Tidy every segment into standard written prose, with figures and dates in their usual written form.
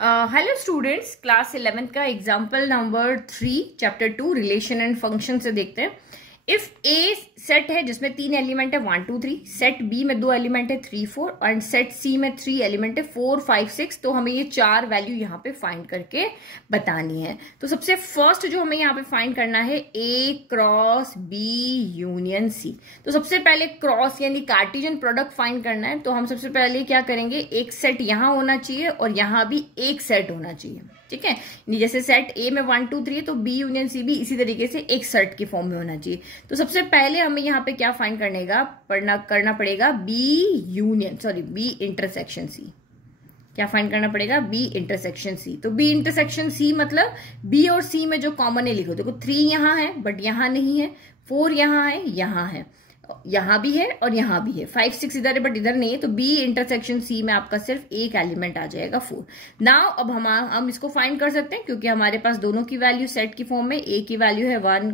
Hello students, class 11th का example number 3 chapter 2 relation and function से देखते हैं। इफ ए सेट है जिसमें 3 एलिमेंट है 1 2 3, सेट बी में 2 एलिमेंट है 3 4 और सेट सी में 3 एलिमेंट है 4 5 6, तो हमें ये 4 वैल्यू यहाँ पे फाइंड करके बतानी है। तो सबसे फर्स्ट जो हमें यहाँ पे फाइंड करना है ए क्रॉस बी यूनियन सी। तो सबसे पहले क्रॉस यानी कार्टेशियन प्रोडक्ट फाइंड करना है। तो हम सबसे पहले क्या करेंगे, एक सेट यहाँ होना चाहिए और यहाँ भी एक सेट होना चाहिए। ठीक है, जैसे सेट ए में 1 2 3 है तो बी यूनियन सी भी इसी तरीके से एक सेट की फॉर्म में होना चाहिए। तो सबसे पहले हमें यहाँ पे क्या फाइंड करना पड़ेगा बी इंटरसेक्शन सी। क्या फाइंड करना पड़ेगा, बी इंटरसेक्शन सी। तो बी इंटरसेक्शन सी मतलब बी और सी में जो कॉमन है लिखो। देखो 3 यहाँ है बट यहाँ नहीं है, 4 यहाँ है, यहाँ भी है और यहाँ भी है, 5 6 इधर है बट इधर नहीं है। तो बी इंटरसेक्शन सी में आपका सिर्फ एक एलिमेंट आ जाएगा 4। नाउ अब हम इसको फाइंड कर सकते हैं क्योंकि हमारे पास दोनों की वैल्यू सेट की फॉर्म में, ए की वैल्यू है 1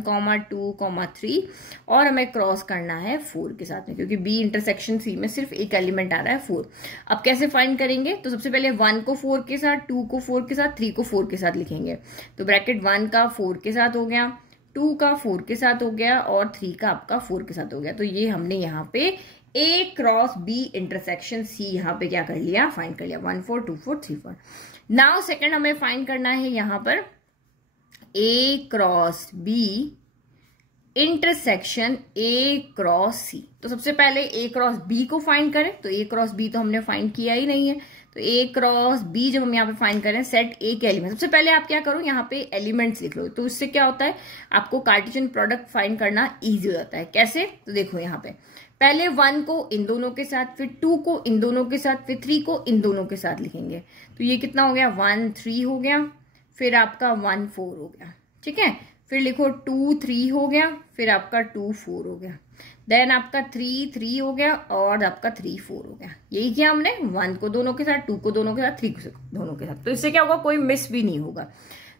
2 3 और हमें क्रॉस करना है 4 के साथ में, क्योंकि बी इंटरसेक्शन सी में सिर्फ एक एलिमेंट आ रहा है 4। अब कैसे फाइंड करेंगे, तो सबसे पहले 1 को 4 के साथ, 2 को 4 के साथ, 3 को 4 के साथ लिखेंगे। तो ब्रैकेट 1 का 4 के साथ हो गया, 2 का 4 के साथ हो गया और 3 का आपका 4 के साथ हो गया। तो ये हमने यहाँ पे ए क्रॉस बी इंटरसेक्शन सी यहाँ पे क्या कर लिया, फाइंड कर लिया, 1 4 2 4 3 4। नाउ सेकंड हमें फाइंड करना है यहाँ पर A cross B intersection A cross C. तो सबसे पहले ए क्रॉस बी को फाइंड करें। तो ए क्रॉस बी तो हमने फाइंड किया ही नहीं है, तो ए क्रॉस बी जब हम यहाँ पे फाइंड करें सेट ए के एलिमेंट, सबसे पहले आप क्या करो, यहाँ पे एलिमेंट्स लिख लो। तो इससे क्या होता है, आपको कार्टेशियन प्रोडक्ट फाइंड करना इजी हो जाता है। कैसे, तो देखो यहाँ पे पहले 1 को इन दोनों के साथ, फिर 2 को इन दोनों के साथ, फिर 3 को इन दोनों के साथ लिखेंगे। तो ये कितना हो गया, 1 3 हो गया, फिर आपका 1 4 हो गया। ठीक है, फिर लिखो 2 3 हो गया, फिर आपका 2 4 हो गया, देन आपका 3 3 हो गया और आपका 3 4 हो गया। यही किया हमने, 1 को दोनों के साथ, 2 को दोनों के साथ, 3 को दोनों के साथ। तो इससे क्या होगा, कोई मिस भी नहीं होगा।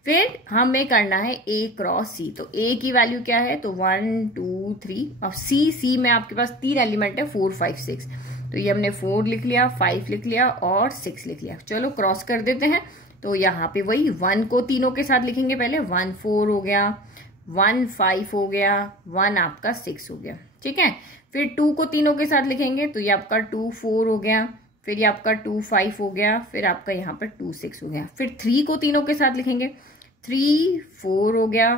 फिर हमें करना है ए क्रॉस सी। तो ए की वैल्यू क्या है, तो 1 2 3 और सी में आपके पास 3 एलिमेंट है 4 5 6। तो ये हमने 4 लिख लिया, 5 लिख लिया और 6 लिख लिया। चलो क्रॉस कर देते हैं। तो यहाँ पे वही 1 को तीनों के साथ लिखेंगे, पहले 1 4 हो गया, 1 5 हो गया, 1 आपका 6 हो गया। ठीक है, फिर 2 को तीनों के साथ लिखेंगे, तो ये आपका 2 4 हो गया, फिर ये आपका 2 5 हो गया, फिर आपका यहाँ पर 2 6 हो गया। फिर 3 को तीनों के साथ लिखेंगे, 3 4 हो गया,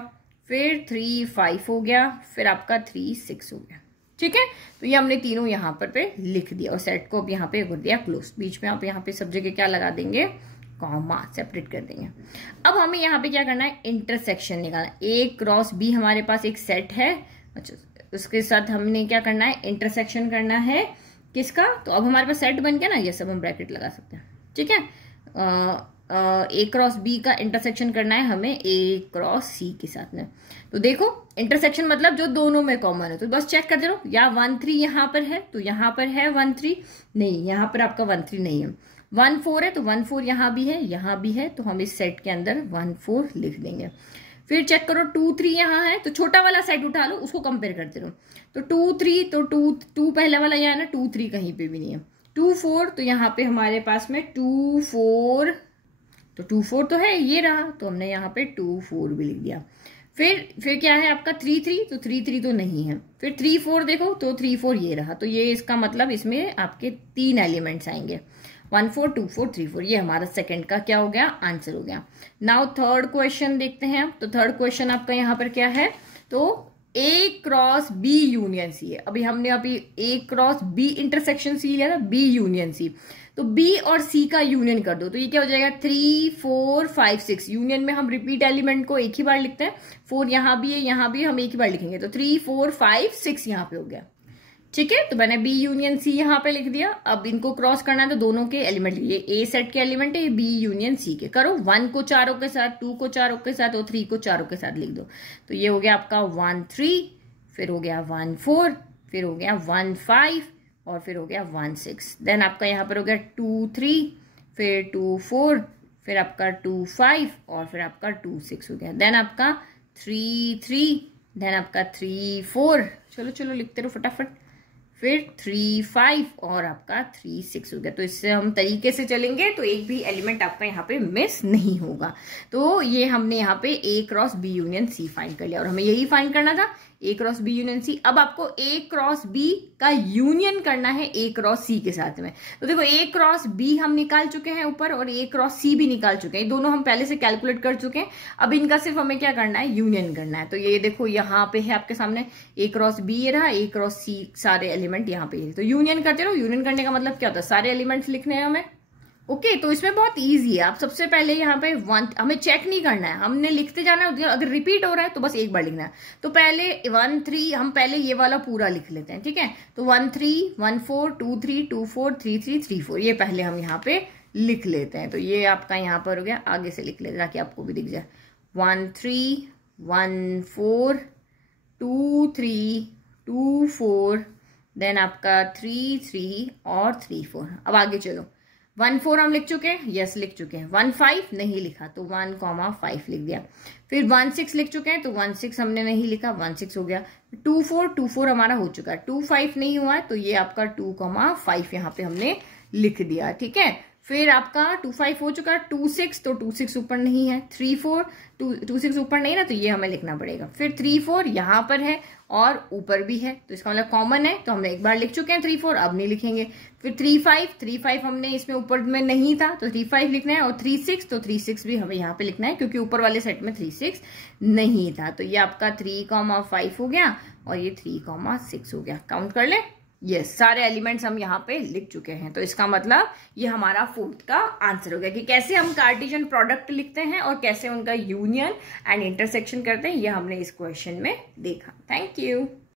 फिर 3 5 हो गया, फिर आपका 3 6 हो गया। ठीक है, तो ये हमने तीनों यहाँ पर लिख दिया और सेट को अब यहाँ पे कर दिया क्लोज। बीच में आप यहाँ पे सब जगह क्या लगा देंगे, कॉमा, सेपरेट कर देंगे। अब हमें यहाँ पे क्या करना है, इंटरसेक्शन निकालना। ए क्रॉस बी हमारे पास एक सेट है, अच्छा उसके साथ हमने क्या करना है, इंटरसेक्शन करना है किसका। तो अब हमारे पास सेट बन गया ना, ये सब हम ब्रैकेट लगा सकते हैं। ठीक है, ए क्रॉस बी का इंटरसेक्शन करना है हमें ए क्रॉस सी के साथ में। तो देखो इंटरसेक्शन मतलब जो दोनों में कॉमन है, तो बस चेक करते रहो, या 1 3 यहाँ पर है तो यहाँ पर है 1 3, नहीं यहाँ पर आपका 1 3 नहीं है। 1 4 है तो 1 4 यहाँ भी है, तो हम इस सेट के अंदर 1 4 लिख देंगे। फिर चेक करो 2 3 यहाँ है, तो छोटा वाला सेट उठा लो, उसको कंपेयर करते रहो। तो 2 3, तो 2 पहला वाला यहाँ है ना, 2 3 कहीं पे भी नहीं है। 2 4, तो यहाँ पे हमारे पास में 2 4, तो 2 4 तो है, ये रहा, तो हमने यहाँ पे 2 4 भी लिख दिया। फिर क्या है आपका 3 3, तो 3 3 तो नहीं है। फिर 3 4 देखो, तो 3 4 ये रहा, तो ये इसका मतलब इसमें आपके 3 एलिमेंट्स आएंगे, 1 4 2 4 3 4। ये हमारा सेकंड का क्या हो गया, आंसर हो गया। नाउ थर्ड क्वेश्चन देखते हैं। तो थर्ड क्वेश्चन आपका यहाँ पर क्या है, तो ए क्रॉस बी यूनियन सी है। अभी ए क्रॉस बी इंटरसेक्शन सी लिया था, बी यूनियन सी। तो बी और सी का यूनियन कर दो, तो ये क्या हो जाएगा, 3 4 5 6। यूनियन में हम रिपीट एलिमेंट को एक ही बार लिखते हैं, 4 यहाँ भी है, यहाँ भी हम एक ही बार लिखेंगे। तो 3 4 5 6 यहाँ पे हो गया। ठीक है, तो मैंने बी यूनियन सी यहाँ पे लिख दिया। अब इनको क्रॉस करना है तो दोनों के एलिमेंट, ये ए सेट के एलिमेंट है, ये बी यूनियन सी के। करो 1 को चारों के साथ, 2 को चारों के साथ और 3 को चारों के साथ लिख दो। तो ये हो गया आपका 1 3, फिर हो गया 1 4, फिर हो गया 1 5 और फिर हो गया 1 6। देन आपका यहाँ पर हो गया 2 3, फिर 2 4, फिर आपका 2 5 और फिर आपका 2 6 हो गया। देन आपका 3 3, देन आपका 3 4, चलो लिखते रहो फटाफट। फिर 3 5 और आपका 3 6 हो गया। तो इससे हम तरीके से चलेंगे तो एक भी एलिमेंट आपका यहाँ पे मिस नहीं होगा। तो ये हमने यहाँ पे A cross B union C find कर लिया और हमें यही फाइंड करना था, A cross B union C। अब आपको A क्रॉस B का यूनियन करना है A क्रॉस C के साथ में। तो देखो A क्रॉस B हम निकाल चुके हैं ऊपर और A क्रॉस C भी निकाल चुके हैं, दोनों हम पहले से कैलकुलेट कर चुके हैं। अब इनका सिर्फ हमें क्या करना है, यूनियन करना है। तो ये देखो यहाँ पे है आपके सामने A क्रॉस B ये रहा, A क्रॉस C सारे एलिमेंट यहाँ पे है। तो यूनियन करते रहो। यूनियन करने का मतलब क्या होता है, सारे एलिमेंट्स लिखने हैं हमें। ओके तो इसमें बहुत इजी है। आप सबसे पहले यहाँ पे हमें चेक नहीं करना है, हमने लिखते जाना है। अगर रिपीट हो रहा है तो बस एक बार लिखना है। तो पहले 1 3 हम पहले ये वाला पूरा लिख लेते हैं, ठीक है। तो 1 3 1 4 2 3 2 4 3 3 3 4 ये पहले हम यहाँ पे लिख लेते हैं। तो ये आपका यहाँ पर हो गया, आगे से लिख लेते हैं ताकि आपको भी दिख जाए। 1 3 1 4 2 3 2 4 देन आपका 3 3 और 3 4। अब आगे चलो, 1 4 हम लिख चुके हैं, यस लिख चुके हैं। 1 5 नहीं लिखा तो 1 5 लिख दिया। फिर 1 6 लिख चुके हैं तो 1 6 हमने नहीं लिखा, 1 6 हो गया। 2 4 हमारा हो चुका है। 2 5 नहीं हुआ है तो ये आपका 2 5 यहाँ पे हमने लिख दिया, ठीक है। फिर आपका 2 5 हो चुका है। 2 6 तो 2 6 ऊपर नहीं है। 3 4 2 6 ऊपर नहीं ना, तो ये हमें लिखना पड़ेगा। फिर 3 4 यहाँ पर है और ऊपर भी है, तो इसका मतलब कॉमन है, तो हमने एक बार लिख चुके हैं 3 4, अब नहीं लिखेंगे। फिर 3 5 हमने इसमें ऊपर में नहीं था तो 3 5 लिखना है। और 3 6 तो 3 6 भी हमें यहाँ पे लिखना है क्योंकि ऊपर वाले सेट में 3 6 नहीं था। तो ये आपका 3 5 हो गया और ये 3 6 हो गया। काउंट कर ले, यस सारे एलिमेंट्स हम यहाँ पे लिख चुके हैं। तो इसका मतलब ये हमारा 4th का आंसर हो गया कि कैसे हम कार्टेशियन प्रोडक्ट लिखते हैं और कैसे उनका यूनियन एंड इंटरसेक्शन करते हैं, ये हमने इस क्वेश्चन में देखा। Thank you.